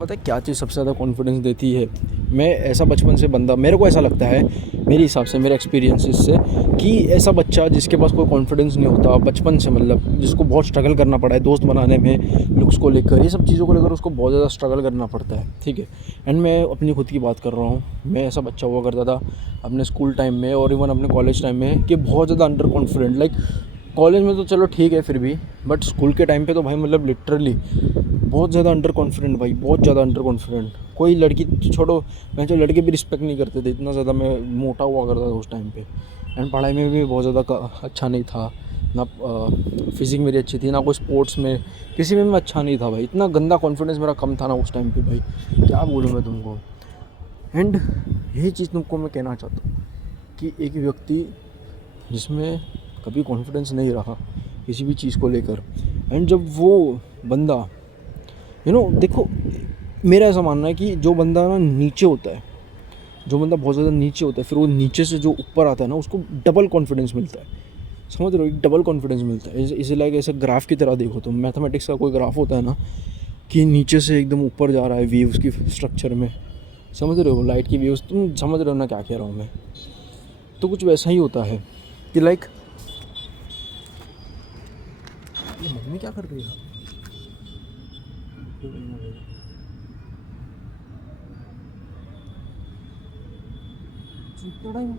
पता है क्या चीज़ सबसे ज़्यादा कॉन्फिडेंस देती है? मैं ऐसा बचपन से बंदा, मेरे को ऐसा लगता है, मेरे हिसाब से, मेरे एक्सपीरियंसेस से, कि ऐसा बच्चा जिसके पास कोई कॉन्फिडेंस नहीं होता बचपन से, मतलब जिसको बहुत स्ट्रगल करना पड़ा है दोस्त बनाने में, लुक्स को लेकर, ये सब चीज़ों को लेकर उसको बहुत ज़्यादा स्ट्रगल करना पड़ता है, ठीक है। एंड मैं अपनी खुद की बात कर रहा हूँ। मैं ऐसा बच्चा हुआ करता था अपने स्कूल टाइम में और इवन अपने कॉलेज टाइम में, कि बहुत ज़्यादा अंडर कॉन्फिडेंट। लाइक कॉलेज में तो चलो ठीक है फिर भी, बट स्कूल के टाइम पे तो भाई मतलब लिटरली बहुत ज़्यादा अंडर कॉन्फिडेंट भाई, बहुत ज़्यादा अंडर कॉन्फिडेंट। कोई लड़की छोड़ो, मैं जो लड़के भी रिस्पेक्ट नहीं करते थे, इतना ज़्यादा मैं मोटा हुआ करता था उस टाइम पे। एंड पढ़ाई में भी बहुत ज़्यादा अच्छा नहीं था ना। फिजिक मेरी अच्छी थी ना, कोई स्पोर्ट्स में किसी में मैं अच्छा नहीं था भाई। इतना गंदा कॉन्फिडेंस मेरा कम था ना उस टाइम पे भाई, क्या बोलूँ मैं तुमको। एंड यही चीज़ तुमको मैं कहना चाहता हूँ कि एक व्यक्ति जिसमें कभी कॉन्फिडेंस नहीं रहा किसी भी चीज़ को लेकर, एंड जब वो बंदा देखो, मेरा ऐसा मानना है कि जो बंदा ना नीचे होता है, जो बंदा बहुत ज़्यादा नीचे होता है, फिर वो नीचे से जो ऊपर आता है ना, उसको डबल कॉन्फिडेंस मिलता है। समझ रहे हो? एक डबल कॉन्फिडेंस मिलता है। इसे लाइक ऐसे ग्राफ की तरह देखो तुम, मैथमेटिक्स का कोई ग्राफ होता है ना, कि नीचे से एकदम ऊपर जा रहा है वेव्स की स्ट्रक्चर में। समझ रहे हो? लाइट की वेव्स, तुम समझ रहे हो ना क्या कह रहा हूँ मैं? तो कुछ वैसा ही होता है कि लाइक, ये मम्मी क्या कर रही है? इतना टाइम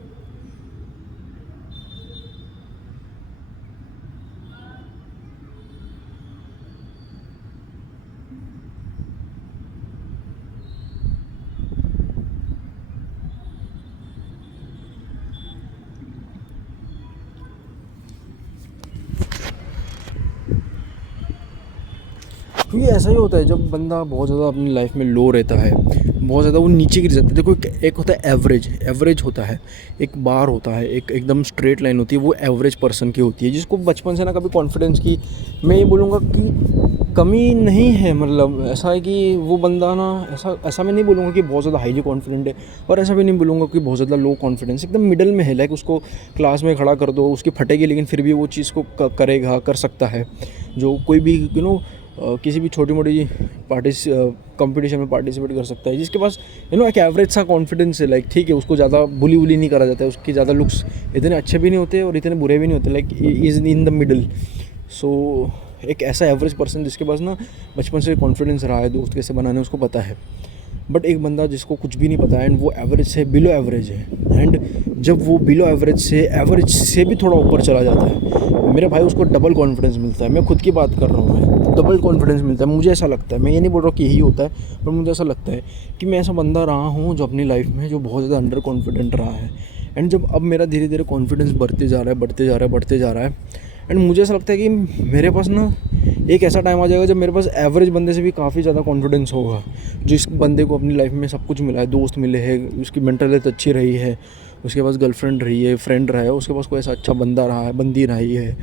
क्योंकि ऐसा ही होता है जब बंदा बहुत ज़्यादा अपनी लाइफ में लो रहता है, बहुत ज़्यादा वो नीचे गिर जाता है। देखो, एक होता है एवरेज, एवरेज होता है, एक बार होता है, एक एकदम स्ट्रेट लाइन होती है, वो एवरेज पर्सन की होती है, जिसको बचपन से ना कभी कॉन्फिडेंस की, मैं ये बोलूँगा कि कमी नहीं है। मतलब ऐसा है कि वो बंदा ना, ऐसा ऐसा मैं नहीं बोलूँगा कि बहुत ज़्यादा हाईली कॉन्फिडेंट है, और ऐसा भी नहीं बोलूँगा कि बहुत ज़्यादा लो कॉन्फिडेंस, एकदम मिडल में है। लाइक उसको क्लास में खड़ा कर दो, उसकी फटेगी लेकिन फिर भी वो चीज़ को करेगा, कर सकता है। जो कोई भी किसी भी छोटी मोटी कंपटीशन में पार्टिसिपेट कर सकता है, जिसके पास एक एवरेज सा कॉन्फिडेंस है। लाइक ठीक है, उसको ज़्यादा बुली वुली नहीं करा जाता है, उसके ज़्यादा लुक्स इतने अच्छे भी नहीं होते और इतने बुरे भी नहीं होते, like is in the middle. So एक ऐसा एवरेज पर्सन जिसके पास ना बचपन से कॉन्फिडेंस रहा है, दोस्त कैसे बनाने उसको पता है। बट एक बंदा जिसको कुछ भी नहीं पता है एंड वो एवरेज से बिलो एवरेज है, एंड जब वो बिलो एवरेज से भी थोड़ा ऊपर चला जाता है मेरे भाई, उसको डबल कॉन्फिडेंस मिलता है। मैं खुद की बात कर रहा हूँ, मैं डबल कॉन्फिडेंस मिलता है, मुझे ऐसा लगता है। मैं ये नहीं बोल रहा कि यही होता है, पर मुझे ऐसा लगता है कि मैं ऐसा बंदा रहा हूँ जो अपनी लाइफ में जो बहुत ज़्यादा अंडर कॉन्फिडेंट रहा है। एंड जब अब मेरा धीरे धीरे कॉन्फिडेंस बढ़ते जा रहा है, बढ़ते जा रहा है, बढ़ते जा रहा है, एंड मुझे ऐसा लगता है कि मेरे पास ना एक ऐसा टाइम आ जाएगा जब मेरे पास एवरेज बंदे से भी काफ़ी ज़्यादा कॉन्फिडेंस होगा। जिस बंदे को अपनी लाइफ में सब कुछ मिला है, दोस्त मिले हैं, उसकी मेंटल हेल्थ अच्छी रही है, उसके पास गर्लफ्रेंड रही है, फ्रेंड रहा है, उसके पास कोई ऐसा अच्छा बंदा रहा है, बंदी रही है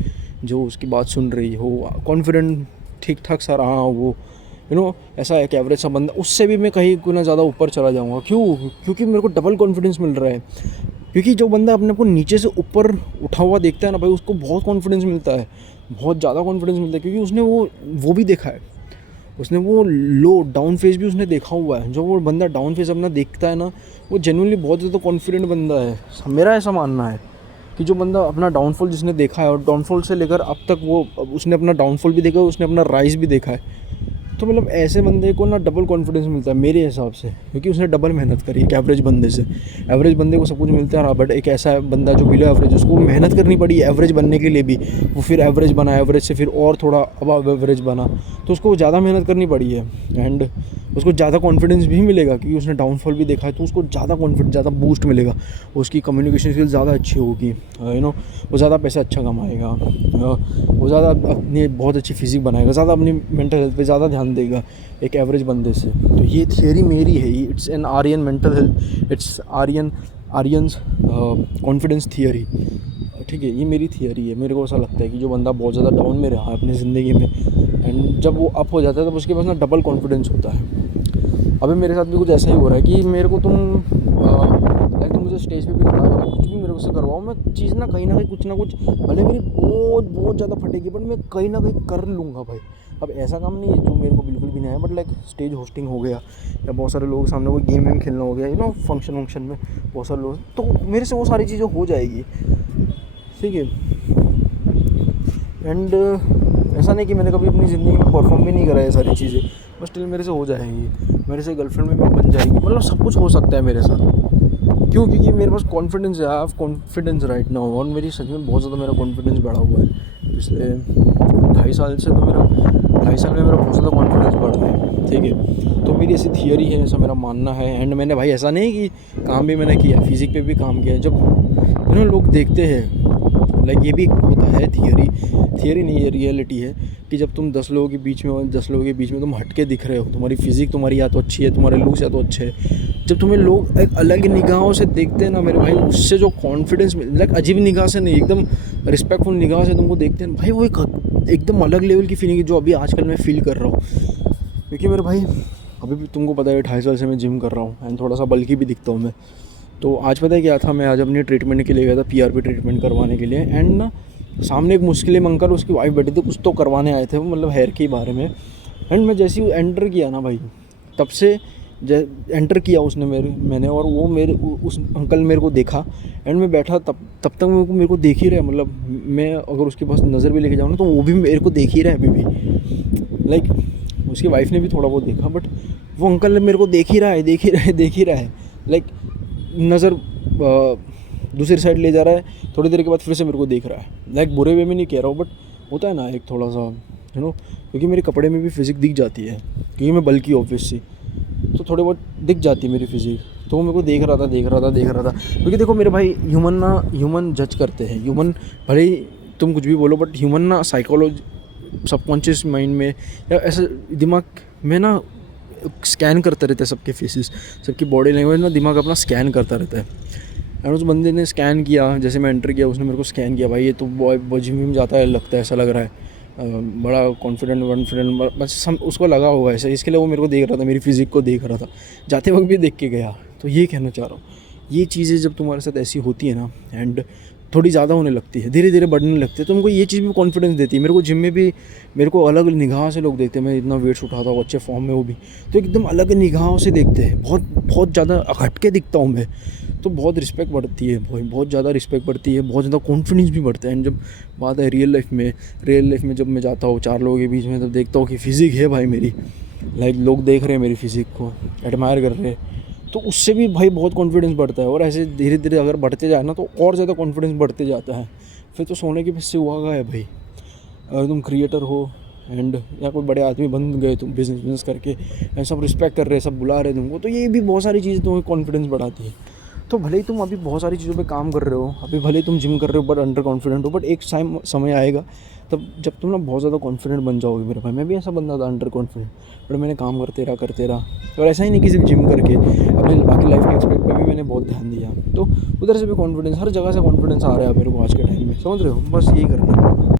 जो उसकी बात सुन रही हो, कॉन्फिडेंट ठीक ठाक सा रहा हो वो, ऐसा एक एवरेज सा बंदा, उससे भी मैं कहीं गुना ज़्यादा ऊपर चला जाऊँगा। क्यों? क्योंकि मेरे को डबल कॉन्फिडेंस मिल रहा है। क्योंकि जो बंदा अपने को नीचे से ऊपर उठा हुआ देखता है ना भाई, उसको बहुत कॉन्फिडेंस मिलता है, बहुत ज़्यादा कॉन्फिडेंस मिलता है, क्योंकि उसने वो भी देखा है, उसने वो लो डाउन फेज भी उसने देखा हुआ है। जो वो बंदा डाउन फेज अपना देखता है ना, वो जेन्युइनली बहुत ज़्यादा कॉन्फिडेंट बंदा है। मेरा ऐसा मानना है कि जो बंदा अपना डाउनफॉल जिसने देखा है, और डाउनफॉल से लेकर अब तक वो, उसने अपना डाउनफॉल भी देखा है, उसने अपना राइज भी देखा है, तो मतलब ऐसे बंदे को ना डबल कॉन्फिडेंस मिलता है मेरे हिसाब से, क्योंकि उसने डबल मेहनत करी एक एवरेज बंदे से। एवरेज बंदे को सब कुछ मिलता है, बट एक ऐसा बंदा जो बिलो एवरेज, उसको मेहनत करनी पड़ी एवरेज बनने के लिए भी, वो फिर एवरेज बना, एवरेज से फिर और थोड़ा अबव एवरेज बना, तो उसको ज़्यादा मेहनत करनी पड़ी है। एंड उसको ज़्यादा कॉन्फिडेंस भी मिलेगा क्योंकि उसने डाउनफॉल भी देखा है, तो उसको ज़्यादा कॉन्फिडेंस, ज़्यादा बूस्ट मिलेगा, उसकी कम्युनिकेशन स्किल ज़्यादा अच्छी होगी, वो ज़्यादा पैसा अच्छा कमाएगा, वो ज़्यादा अपनी बहुत अच्छी फिजिक बनाएगा, ज़्यादा अपनी मेंटल हेल्थ पे ज़्यादा ध्यान देगा एक एवरेज बंदे से। तो ये थियरी मेरी है, it's an Aryan mental health, it's Aryan's confidence theory, ठीक है। ये मेरी थियरी है। मेरे को ऐसा लगता है कि जो बंदा बहुत ज़्यादा डाउन में रहा है अपनी ज़िंदगी में, एंड जब वो अप हो जाता है तब उसके पास ना डबल कॉन्फिडेंस होता है। अभी मेरे साथ भी कुछ ऐसा ही हो रहा है कि मेरे को तुम लाइक तुम मुझे स्टेज पे भी खड़ा करो, कुछ भी मेरे को से करवाओ, मैं चीज़ ना कहीं कुछ ना कुछ, भले मेरी बहुत बहुत ज़्यादा फटेगी, बट मैं कहीं ना कहीं कर लूँगा भाई। अब ऐसा काम नहीं है जो मेरे को बिल्कुल भी नहीं है, बट लाइक स्टेज होस्टिंग हो गया या बहुत सारे लोगों के सामने कोई गेम वेम खेलना हो गया, यू नो फंक्शन वंक्शन में बहुत सारे लोग, तो मेरे से वो सारी चीज़ें हो जाएगी, ठीक है। एंड ऐसा नहीं कि मैंने कभी अपनी ज़िंदगी में परफॉर्म भी नहीं करा है सारी चीज़ें, बस स्टिल मेरे से हो जाएंगी, मेरे से गर्लफ्रेंड में भी बन जाएगी, मतलब सब कुछ हो सकता है मेरे साथ। क्यों? क्योंकि मेरे पास कॉन्फिडेंस है, I have confidence right now, और मेरी सच में बहुत ज़्यादा मेरा कॉन्फिडेंस बढ़ा हुआ है पिछले 2.5 साल से, तो मेरा 2.5 साल में मेरा बहुत ज़्यादा कॉन्फिडेंस बढ़ा है, ठीक है। तो मेरी ऐसी थियरी है, ऐसा मेरा मानना है। एंड मैंने भाई ऐसा नहीं कि काम भी मैंने किया, फिज़िक पे भी काम किया, जब यू नो लोग देखते हैं, लाइक ये भी होता है थियरी नहीं है, रियलिटी है कि जब तुम 10 लोगों के बीच में हो, 10 लोगों के बीच में तुम हटके दिख रहे हो, तुम्हारी फिज़िक तुम्हारी या तो अच्छी है, तुम्हारे लुक्स या तो अच्छे है, जब तुम्हें लोग एक अलग निगाहों से देखते हैं ना मेरे भाई, उससे जो कॉन्फिडेंस, लाइक अजीब निगाह से नहीं, एकदम रिस्पेक्टफुल निगाह से तुमको देखते हैं भाई, वो एक एकदम अलग लेवल की फीलिंग है जो अभी आजकल मैं फील कर रहा हूँ। क्योंकि मेरे भाई अभी भी तुमको पता है 2.5 साल से मैं जिम कर रहा हूँ, एंड थोड़ा सा बल्कि भी दिखता हूँ मैं। तो आज पता है क्या था, मैं आज अपनी ट्रीटमेंट के लिए गया था, PRP ट्रीटमेंट करवाने के लिए। एंड ना सामने एक मुस्लिम अंकल, उसकी वाइफ बैठी थी, कुछ तो करवाने आए थे वो, मतलब हेयर के बारे में। एंड मैं जैसे ही एंटर किया ना भाई, तब से एंटर किया उसने मैंने, और वो उस अंकल मेरे को देखा। एंड मैं बैठा तब तक मेरे को देख ही रहा है, मतलब मैं अगर उसके पास नज़र भी लेके जाऊँ ना तो वो भी मेरे को देख ही रहा है अभी भी। लाइक उसकी वाइफ ने भी थोड़ा बहुत देखा, बट वो अंकल मेरे को देख ही रहा है। लाइक नज़र दूसरी साइड ले जा रहा है, थोड़ी देर के बाद फिर से मेरे को देख रहा है। लाइक बुरे वे में नहीं कह रहा हूँ, बट होता है ना एक थोड़ा सा, यू नो, क्योंकि मेरे कपड़े में भी फिज़िक दिख जाती है, क्योंकि मैं बल्कि ऑब्वियसली, तो थोड़ी बहुत दिख जाती है मेरी फिज़िक। तो वो मेरे को देख रहा था। क्योंकि देखो मेरे भाई, ह्यूमन जज करते हैं, ह्यूमन भले ही तुम कुछ भी बोलो, बट ह्यूमन ना साइकोलॉजी, सबकॉन्शियस माइंड में या ऐसा दिमाग में ना स्कैन करते रहते हैं सबके फेसेस, सबकी बॉडी लैंग्वेज ना, दिमाग अपना स्कैन करता रहता है। एंड उस बंदे ने स्कैन किया, जैसे मैं एंटर किया उसने मेरे को स्कैन किया, भाई ये तो बॉय जिम में जाता है, लगता है ऐसा लग रहा है, बड़ा कॉन्फिडेंट, बस उसको लगा होगा ऐसा, इसके लिए वो मेरे को देख रहा था, मेरी फिज़िक को देख रहा था, जाते वक्त भी देख के गया। तो ये कहना चाह रहा हूँ, ये चीज़ें जब तुम्हारे साथ ऐसी होती है ना, एंड थोड़ी ज़्यादा होने लगती है, धीरे धीरे बढ़ने लगती है, तो उनको ये चीज़ भी कॉन्फिडेंस देती है। मेरे को जिम में भी मेरे को अलग निगाह से लोग देखते हैं, मैं इतना वेट्स उठाता हूँ अच्छे फॉर्म में, वो भी तो एकदम अलग निगाहों से देखते हैं, बहुत ज़्यादा हट के दिखता हूँ मैं, तो बहुत रिस्पेक्ट बढ़ती है भाई, बहुत ज़्यादा रिस्पेक्ट बढ़ती है, बहुत ज़्यादा कॉन्फिडेंस भी बढ़ता है। एंड जब बात है रियल लाइफ में जब मैं जाता हूँ 4 लोगों के बीच में, तब देखता हूँ कि फ़िज़िक है भाई मेरी, लाइक लोग देख रहे हैं मेरी फ़िज़िक को, एडमायर कर रहे हैं, तो उससे भी भाई बहुत कॉन्फिडेंस बढ़ता है। और ऐसे धीरे धीरे अगर बढ़ते जाए ना, तो और ज़्यादा कॉन्फिडेंस बढ़ते जाता है। फिर तो सोने के पिस्से हुआ है भाई, अगर तुम क्रिएटर हो एंड या कोई बड़े आदमी बन गए, तुम बिजनेस करके एंड सब रिस्पेक्ट कर रहे हैं, सब बुला रहे हैं तुमको, तो ये भी बहुत सारी चीज़ें तुम्हें कॉन्फिडेंस बढ़ाती है। तो भले ही तुम अभी बहुत सारी चीज़ों पे काम कर रहे हो, अभी भले ही तुम जिम कर रहे हो बट अंडर कॉन्फिडेंट हो, बट एक समय आएगा तब जब तुम ना बहुत ज़्यादा कॉन्फिडेंट बन जाओगे। मेरे भाई मैं भी ऐसा बंदा था अंडर कॉन्फिडेंट, बट मैंने काम करते रहा। और ऐसा ही नहीं कि सिर्फ जिम करके, अपने बाकी लाइफ के एक्सपेक्ट पे भी मैंने बहुत ध्यान दिया, तो उधर से भी कॉन्फिडेंस, हर जगह से कॉन्फिडेंस आ रहा है मेरे को आज के टाइम में, समझ रहे हो। बस यही करना है।